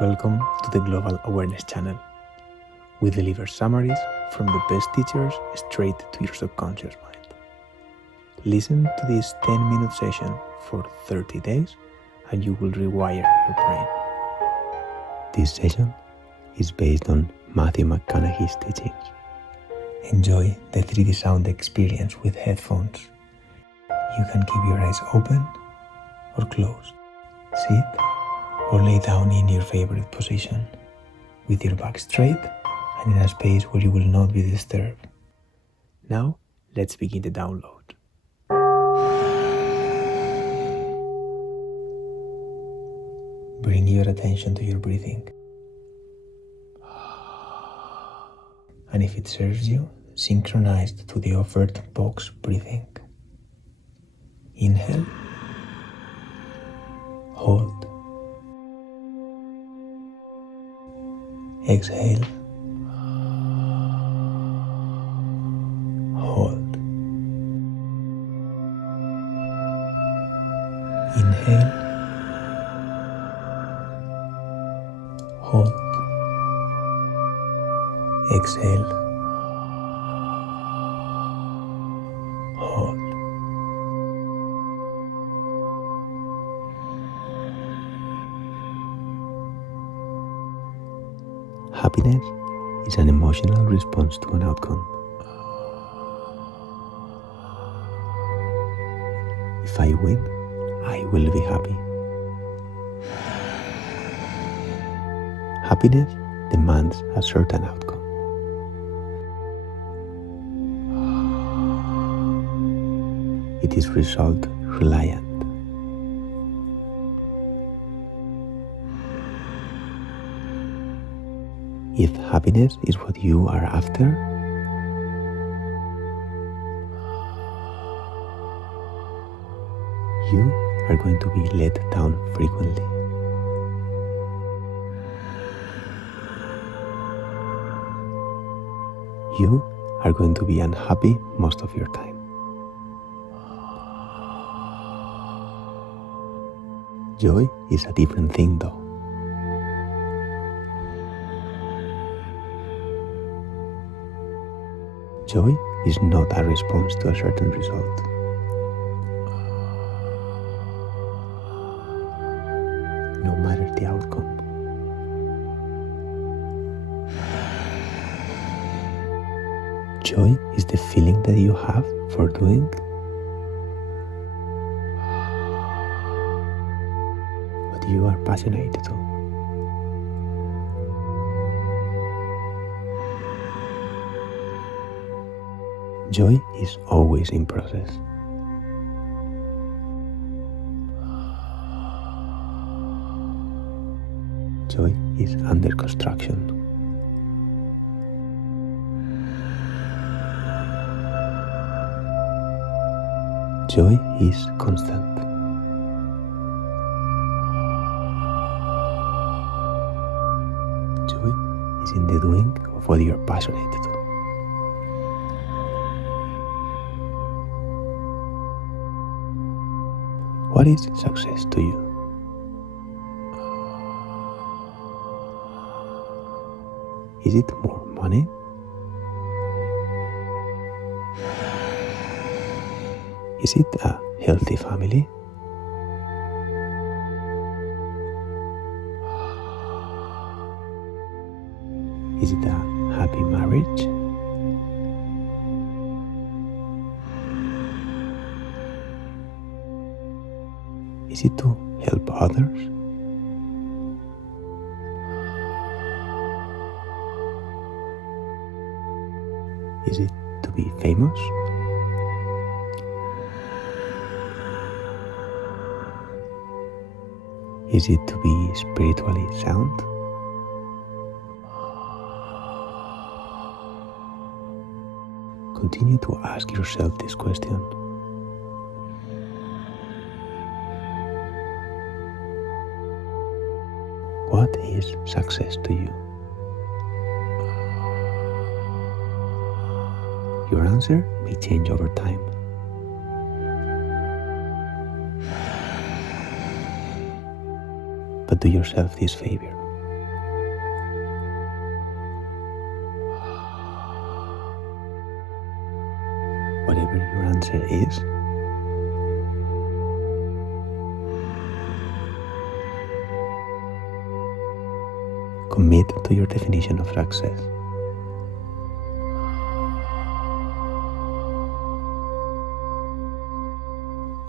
Welcome to the Global Awareness Channel. We deliver summaries from the best teachers straight to your subconscious mind. Listen to this 10-minute session for 30 days and you will rewire your brain. This session is based on Matthew McConaughey's teachings. Enjoy the 3D sound experience with headphones. You can keep your eyes open or closed. Sit or lay down in your favorite position, with your back straight and in a space where you will not be disturbed. Now, let's begin the download. Bring your attention to your breathing. And if it serves you, synchronized to the offered box breathing. Inhale. Hold. Exhale. Hold. Inhale. Hold. Exhale. Hold. Happiness is an emotional response to an outcome. If I win, I will be happy. Happiness demands a certain outcome. It is result reliant. If happiness is what you are after, you are going to be let down frequently. You are going to be unhappy most of your time. Joy is a different thing though. Joy is not a response to a certain result. No matter the outcome. Joy is the feeling that you have for doing what you are passionate to. Joy is always in process. Joy is under construction. Joy is constant. Joy is in the doing of what you are passionate to. What is success to you? Is it more money? Is it a healthy family? Is it a happy marriage? Is it to help others? Is it to be famous? Is it to be spiritually sound? Continue to ask yourself this question. What is success to you? Your answer may change over time. But do yourself this favor. whatever your answer is, commit to your definition of success.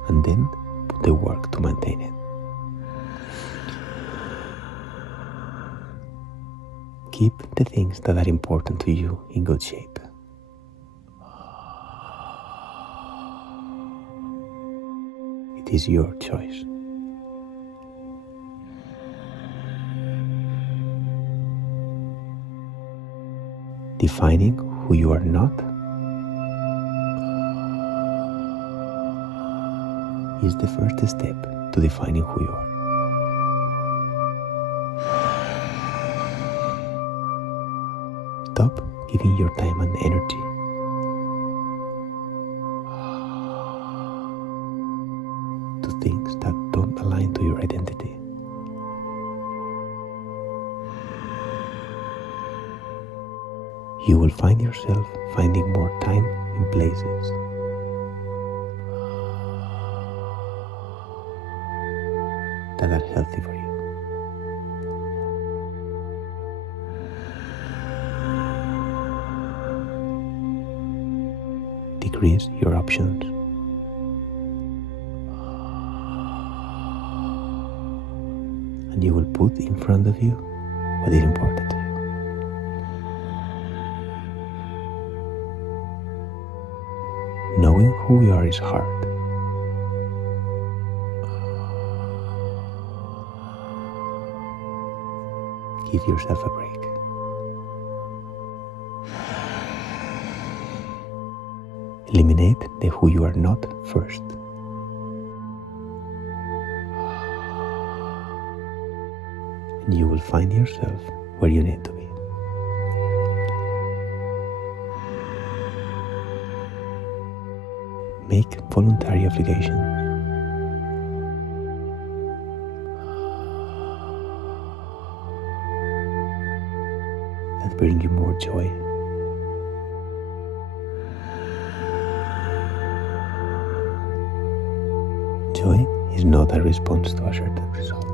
And then put the work to maintain it. Keep the things that are important to you in good shape. It is your choice. Defining who you are not is the first step to defining who you are. Stop giving your time and energy to things that don't align to your identity. You will find yourself finding more time in places that are healthy for you. Decrease your options. And you will put in front of you what is important to you. Knowing who we are is hard. Give yourself a break. Eliminate the who you are not first. And you will find yourself where you need to be. Make voluntary obligations. That bring you more joy. Joy is not a response to a certain result.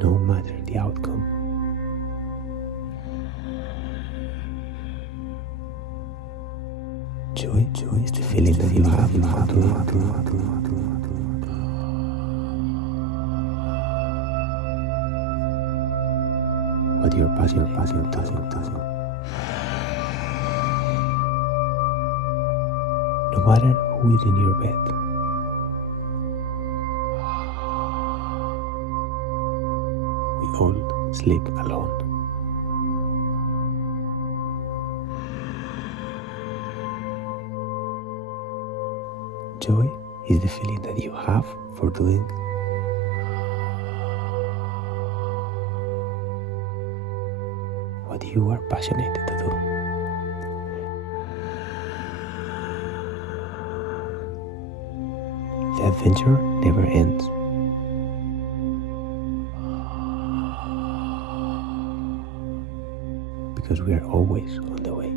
No matter the outcome. Joy is the feeling that you have what you're passionate to. No matter who is in your bed. We all sleep alone. Joy is the feeling that you have for doing what you are passionate to do. The adventure never ends. Because we are always on the way.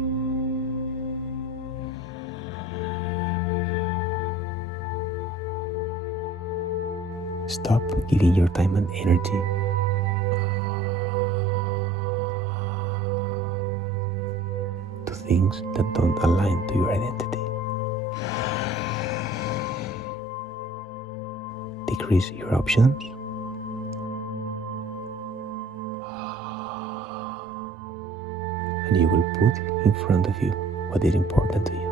Stop giving your time and energy to things that don't align to your identity. Decrease your options and you will put in front of you what is important to you.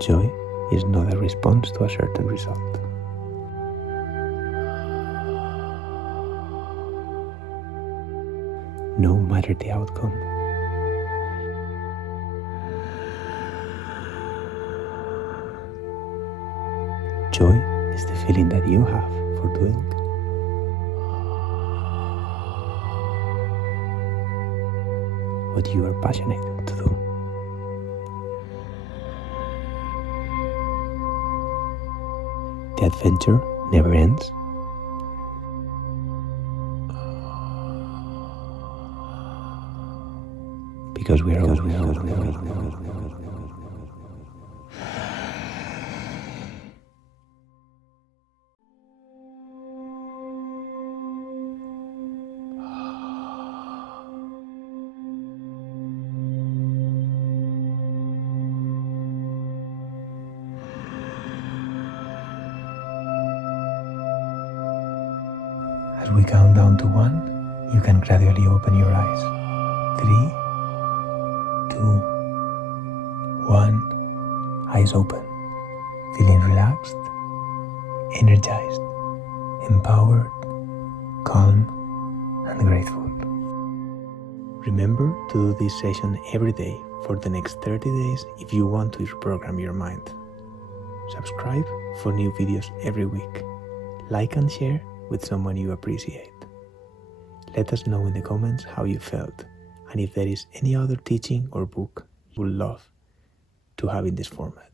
Joy is not a response to a certain result. No matter the outcome. Joy is the feeling that you have for doing what you are passionate to do. The adventure never ends because we are always. As we count down to 1, you can gradually open your eyes. 3, 2, 1, eyes open. Feeling relaxed, energized, empowered, calm, and grateful. Remember to do this session every day for the next 30 days if you want to reprogram your mind. Subscribe for new videos every week. Like and share with someone you appreciate. Let us know in the comments how you felt and if there is any other teaching or book you would love to have in this format.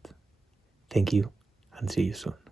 Thank you and see you soon.